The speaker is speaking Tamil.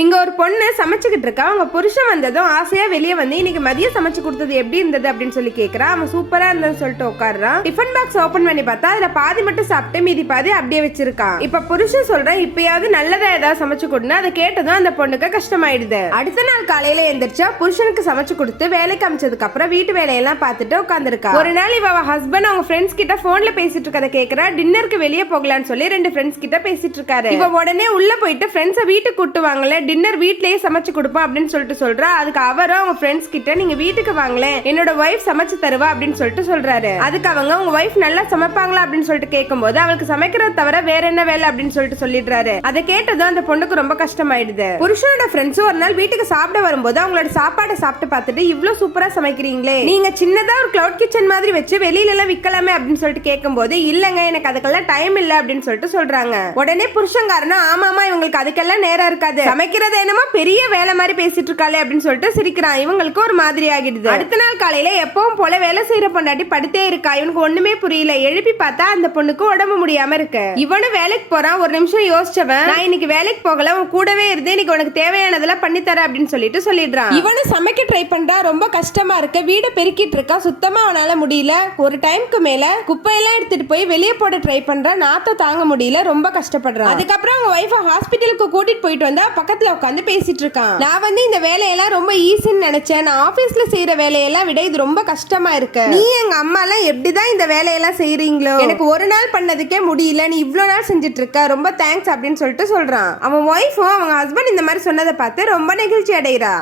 இங்க ஒரு பொண்ணு சமைச்சுக்கிட்டு இருக்கா. அவங்க புருஷன் வந்ததும் ஆசையா வெளியே வந்து இன்னைக்கு மதியம் சமைச்சு கொடுத்தது எப்படி இருந்தது அப்படின்னு சொல்லி கேக்குறா. அவன் சூப்பரா இருந்ததுன்னு சொல்லிட்டு உட்காடுறான். டிஃபன் பாக்ஸ் ஓபன் பண்ணி பார்த்தா அதுல பாதி மட்டும் சாப்பிட்டு மீதி பாதி அப்படியே வச்சிருக்கான். இப்ப புருஷன் சொல்றான், இப்பயாவது நல்லதா ஏதாவது சமைச்சு கொடுன்னு. அதை கேட்டதும் அந்த பொண்ணுக்கு கஷ்டமாயிடுது. அடுத்த நாள் காலையில எந்திரிச்சா புருஷனுக்கு சமைச்சு கொடுத்து வேலைக்கு அமைச்சதுக்கு அப்புறம் வீட்டு வேலையெல்லாம் பார்த்துட்டு உட்காந்துருக்கா. ஒரு நாள் இவ ஹஸ்பண்ட் அவங்க ஃப்ரெண்ட்ஸ் கிட்ட போன்ல பேசிட்டு இருக்கதை கேக்குறா. டின்னருக்கு வெளியே போகலான்னு சொல்லி 2 ஃப்ரெண்ட்ஸ் கிட்ட பேசிட்டு இருக்காரு. இவ உடனே உள்ள போயிட்டு ஃப்ரெண்ட்ஸை வீட்டுக்கு கூட்டுவாங்கல, டின்னர் வீட்லயே சமைச்சு கொடுப்போம் அப்படின்னு சொல்லிட்டு சொல்றா. அதுக்கு அவரும் அவங்க ஃப்ரெண்ட்ஸ் கிட்ட நீங்க வீட்டுக்கு வாங்களேன், என்னோட வைஃப் சமைச்சு தருவா அப்படின்னு சொல்லிட்டு சொல்றாரு. அதுக்கு அவங்க உங்க வைஃப் நல்லா சமைப்பாங்களா அப்படின்னு சொல்லிட்டு கேட்கும்போது அவளுக்கு சமைக்கிறத தவிர வேற என்ன வேலை அப்படின்னு சொல்லிட்டு சொல்லிடுறாரு. அதை கேட்டதும் அந்த பொண்ணுக்கு ரொம்ப கஷ்டமாயிடுது. புருஷனோட ஃப்ரெண்ட்ஸ் ஒரு நாள் வீட்டுக்கு சாப்பிட வரும்போது அவங்களோட சாப்பாடை சாப்பிட்டு பார்த்துட்டு இவ்வளவு சூப்பரா சமைக்கிறீங்களே, நீங்க சின்னதா ஒரு கிளவுட் கிச்சன் மாதிரி வச்சு வெளியில எல்லாம் விற்கலாமே அப்படின்னு சொல்லிட்டு கேட்கும்போது இல்லங்க எனக்கு அதுக்கெல்லாம் டைம் இல்ல அப்படின்னு சொல்லிட்டு சொல்றாங்க. உடனே புருஷங்காரனும் ஆமாமா இவங்களுக்கு அதுக்கெல்லாம் நேரம் இருக்காது, சமைக்கிறது என்னமோ பெரிய வேலை மாதிரி பேசிட்டு இருக்காளே அப்படின்னு சொல்லிட்டு சிரிக்கிறான். இவங்களுக்கு ஒரு மாதிரி ஆகிடுது. அடுத்த நாள் காலையில எப்பவும் போல வேலை செய்யற பொண்டாட்டி படுத்தே இருக்கா. இவனுக்கு ஒண்ணுமே புரியல. எழுப்பி பார்த்தா அந்த பொண்ணுக்கு உடம்பு முடியாம இருக்கு. இவனும் வேலைக்கு போறான். ஒரு நிமிஷம் யோசிச்சவன், நான் இன்னைக்கு வேலைக்கு போகல, உன் கூடவே இருந்து இன்னைக்கு உனக்கு தேவையானதெல்லாம் பண்ணி தர அப்படின்னு சொல்லிட்டு சொல்லிடுறான். இவனும் சமைக்க ட்ரை பண்றா. ரொம்ப கஷ்டமா இருக்கு. வீட பெருக்கிட்டு இருக்கா. சுத்தமா அவனால முடியல. ஒரு டைம்க்கு மேல குப்பையெல்லாம் எடுத்துட்டு போய் வெளியே போட ட்ரை பண்றா. நாத்த தாங்க முடியல. ரொம்ப கஷ்டப்படுறான். அதுக்கப்புறம் அவங்க வைஃப் ஹாஸ்பிட்டலுக்கு கூட்டிட்டு போயிட்டு வந்தா பக்கத்துல உட்காந்து பேசிட்டு இருக்கான். நான் வந்து இந்த வேலையெல்லாம் ரொம்ப ஈஸின்னு நினைச்சேன். நான் ஆபீஸ்ல செய்யற வேலையெல்லாம் விட இது ரொம்ப கஷ்டமா இருக்கு. நீ எங்க அம்மா எல்லாம் எப்படிதான் இந்த வேலையெல்லாம் செய்யறீங்களோ, எனக்கு ஒரு நாள் பண்ணதுக்கே முடியல, நீ இவ்வளவு நாள் செஞ்சுட்டு இருக்க, ரொம்ப தேங்க்ஸ் அப்படின்னு சொல்லிட்டு சொல்றான். அவன் ஒய்ஃபும் அவங்க ஹஸ்பண்ட் இந்த மாதிரி சொன்னதை பார்த்து ரொம்ப நெகிழ்ச்சி அடைகிறா.